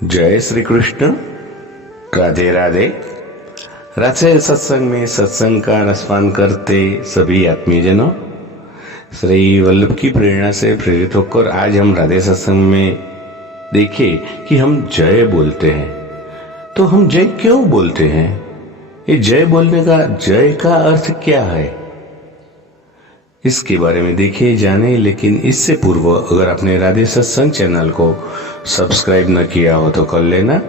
जय श्री कृष्ण। राधे राधे। राधे सत्संग में सत्संग का रसपान करते सभी आत्मीयजनों, श्री वल्लभ की प्रेरणा से प्रेरित होकर आज हम राधे सत्संग में देखें कि हम जय बोलते हैं। तो हम जय क्यों बोलते हैं? ये जय बोलने का जय का अर्थ क्या है, इसके बारे में देखिए जाने। लेकिन इससे पूर्व अगर आपने राधे सत्संग चैनल को सब्सक्राइब न किया हो तो कर लेना,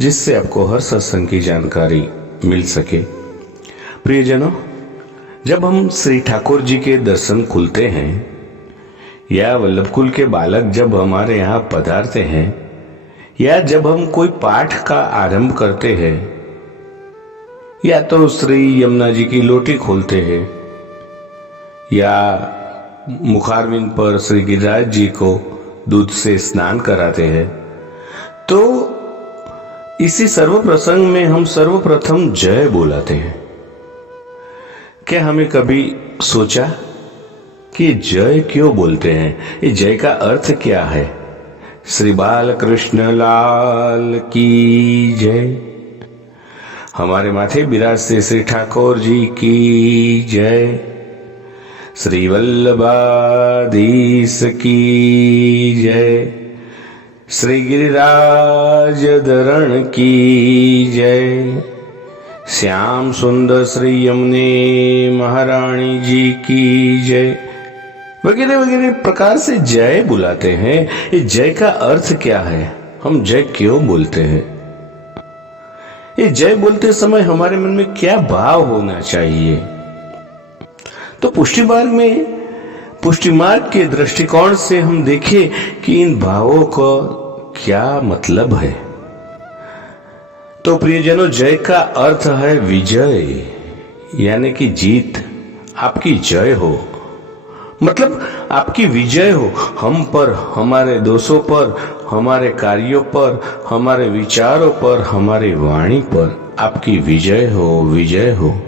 जिससे आपको हर सत्संग की जानकारी मिल सके। प्रियजनों, जब हम श्री ठाकुर जी के दर्शन खुलते हैं या वल्लभ कुल के बालक जब हमारे यहाँ पधारते हैं या जब हम कोई पाठ का आरंभ करते हैं या तो श्री यमुना जी की लोटी खोलते हैं या मुखारविंद पर श्री गिरिराज जी को दूध से स्नान कराते हैं, तो इसी सर्व प्रसंग में हम सर्वप्रथम जय बोलाते हैं। क्या हमें कभी सोचा कि जय क्यों बोलते हैं? ये जय का अर्थ क्या है? श्री बाल कृष्ण लाल की जय। हमारे माथे विराजते श्री ठाकुर जी की जय। श्री वल्लभाधीश की जय। श्री गिरिराज धरण की जय। श्याम सुंदर श्री यमुने महारानी जी की जय, वगैरह वगैरह प्रकार से जय बुलाते हैं। ये जय का अर्थ क्या है? हम जय क्यों बोलते हैं? ये जय बोलते समय हमारे मन में क्या भाव होना चाहिए? तो पुष्टि मार्ग के दृष्टिकोण से हम देखें कि इन भावों का क्या मतलब है। तो प्रियजनों, जय का अर्थ है विजय, यानी कि जीत। आपकी जय हो मतलब आपकी विजय हो, हम पर, हमारे दोषों पर, हमारे कार्यों पर, हमारे विचारों पर, हमारी वाणी पर आपकी विजय हो, विजय हो।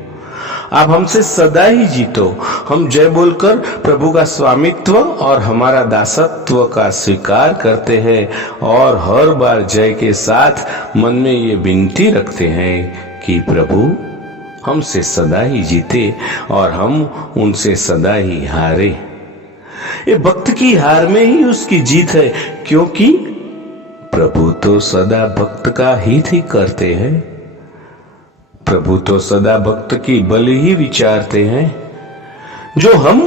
आप हमसे सदा ही जीतो। हम जय बोलकर प्रभु का स्वामित्व और हमारा दासत्व का स्वीकार करते हैं और हर बार जय के साथ मन में ये विनती रखते हैं कि प्रभु हमसे सदा ही जीते और हम उनसे सदा ही हारे। ये भक्त की हार में ही उसकी जीत है, क्योंकि प्रभु तो सदा भक्त का हित ही करते हैं। प्रभु तो सदा भक्त की भली ही विचारते हैं। जो हम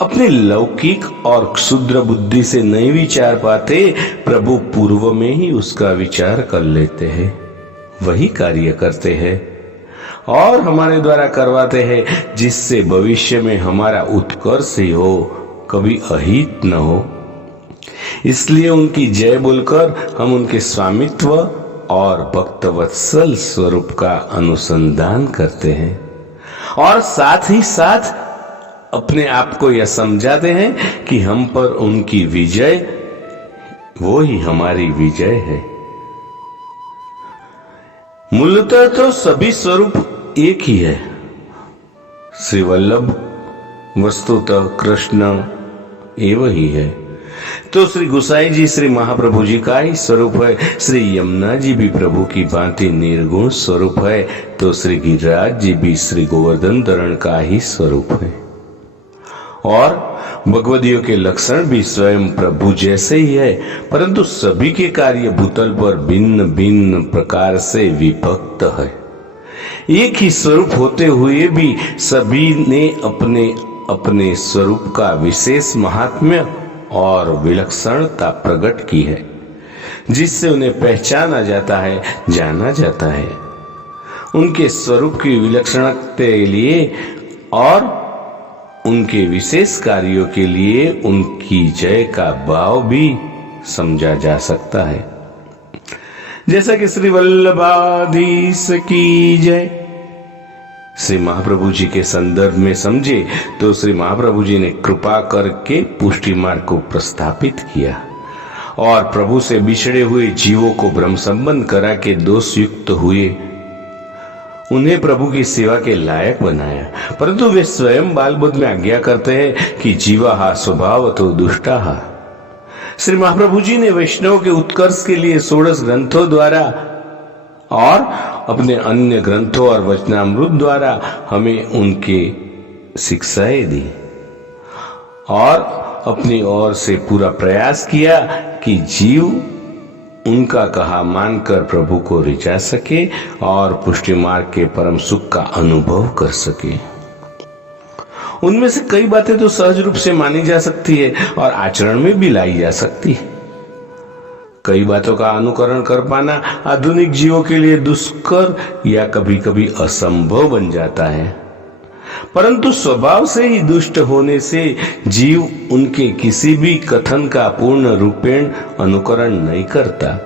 अपने लौकिक और क्षुद्र बुद्धि से नहीं विचार पाते, प्रभु पूर्व में ही उसका विचार कर लेते हैं, वही कार्य करते हैं और हमारे द्वारा करवाते हैं, जिससे भविष्य में हमारा उत्कर्ष ही हो, कभी अहित न हो। इसलिए उनकी जय बोलकर हम उनके स्वामित्व और भक्तवत्सल स्वरूप का अनुसंधान करते हैं और साथ ही साथ अपने आप को यह समझाते हैं कि हम पर उनकी विजय, वो ही हमारी विजय है। मूलतः तो सभी स्वरूप एक ही है। श्री वल्लभ वस्तुतः कृष्ण एवं ही है। तो श्री गुसाई जी श्री महाप्रभु जी का ही स्वरूप है। श्री यमुना जी भी प्रभु की भांति निर्गुण स्वरूप है। तो श्री गिरिराज जी भी श्री गोवर्धन धरण का ही स्वरूप है और भगवदियों के लक्षण भी स्वयं प्रभु जैसे ही है, परंतु सभी के कार्य भूतल पर भिन्न भिन्न प्रकार से विभक्त है। एक ही स्वरूप होते हुए भी सभी ने अपने अपने स्वरूप का विशेष महात्म्य और विलक्षणता प्रकट की है, जिससे उन्हें पहचाना जाता है, जाना जाता है। उनके स्वरूप की विलक्षणता के लिए और उनके विशेष कार्यों के लिए उनकी जय का भाव भी समझा जा सकता है। जैसा कि श्री वल्लभाधीश की जय श्री महाप्रभु जी के संदर्भ में समझे तो श्री महाप्रभु जी ने कृपा करके पुष्टि मार्ग को प्रस्थापित किया और प्रभु से बिछड़े हुए जीवों को ब्रह्म संबंध करा के दोष युक्त हुए उन्हें प्रभु की सेवा के लायक बनाया। परंतु वे स्वयं बाल बुद्ध में आज्ञा करते हैं कि जीवा स्वभाव तो दुष्टा। श्री महाप्रभु जी ने वैष्णव के उत्कर्ष के लिए 16 ग्रंथों द्वारा और अपने अन्य ग्रंथों और वचनामृत द्वारा हमें उनके शिक्षाएं दी और अपनी ओर से पूरा प्रयास किया कि जीव उनका कहा मानकर प्रभु को रिझा सके और पुष्टि मार्ग के परम सुख का अनुभव कर सके। उनमें से कई बातें तो सहज रूप से मानी जा सकती है और आचरण में भी लाई जा सकती है। कई बातों का अनुकरण कर पाना आधुनिक जीवों के लिए दुष्कर या कभी कभी असंभव बन जाता है, परंतु स्वभाव से ही दुष्ट होने से जीव उनके किसी भी कथन का पूर्ण रूपेण अनुकरण नहीं करता,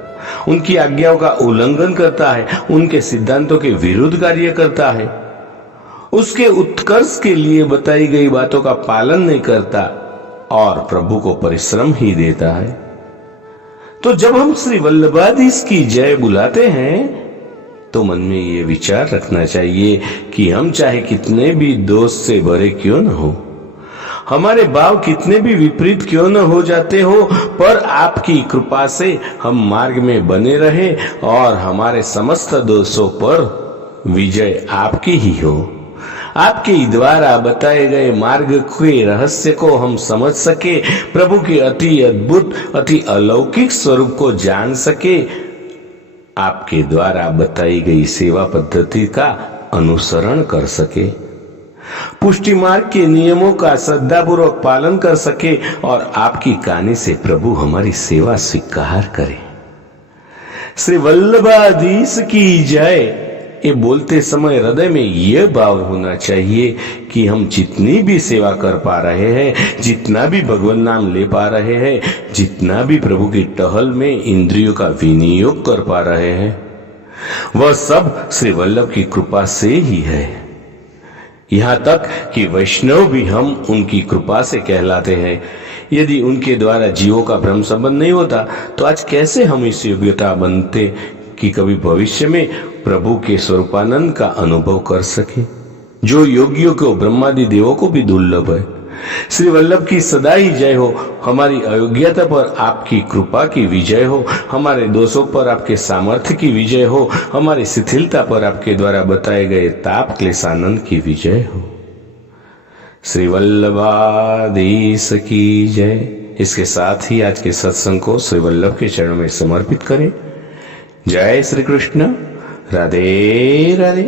उनकी आज्ञाओं का उल्लंघन करता है, उनके सिद्धांतों के विरुद्ध कार्य करता है, उसके उत्कर्ष के लिए बताई गई बातों का पालन नहीं करता और प्रभु को परिश्रम ही देता है। तो जब हम श्री वल्लभाधीश की जय बुलाते हैं तो मन में ये विचार रखना चाहिए कि हम चाहे कितने भी दोष से भरे क्यों न हो, हमारे भाव कितने भी विपरीत क्यों न हो जाते हो, पर आपकी कृपा से हम मार्ग में बने रहे और हमारे समस्त दोषों पर विजय आपकी ही हो। आपके द्वारा बताए गए मार्ग के रहस्य को हम समझ सके, प्रभु के अति अद्भुत अति अलौकिक स्वरूप को जान सके, आपके द्वारा बताई गई सेवा पद्धति का अनुसरण कर सके, पुष्टि मार्ग के नियमों का श्रद्धापूर्वक पालन कर सके और आपकी कहानी से प्रभु हमारी सेवा स्वीकार करे। श्री वल्लभाधीश की जय ये बोलते समय हृदय में यह भाव होना चाहिए कि हम जितनी भी सेवा कर पा रहे हैं, जितना भी भगवान नाम ले पा रहे हैं, जितना भी प्रभु की टहल में इंद्रियों का विनियोग कर पा रहे हैं, वह सब श्री वल्लभ की कृपा से ही है। यहाँ तक कि वैष्णव भी हम उनकी कृपा से कहलाते हैं। यदि उनके द्वारा जीवों का भ्रम संबंध नहीं होता तो आज कैसे हम इस योग्यता बनते कि कभी भविष्य में प्रभु के स्वरूपानंद का अनुभव कर सके, जो योगियों को ब्रह्मादि देवों को भी दुर्लभ है। श्री वल्लभ की सदा ही जय हो। हमारी अयोग्यता पर आपकी कृपा की विजय हो, हमारे दोषों पर आपके सामर्थ्य की विजय हो, हमारी शिथिलता पर आपके द्वारा बताए गए ताप क्लेशानंद की विजय हो। श्री वल्लभाधीश की जय। इसके साथ ही आज के सत्संग को श्री वल्लभ के चरणों में समर्पित करें। जय श्री कृष्ण। राधे राधे।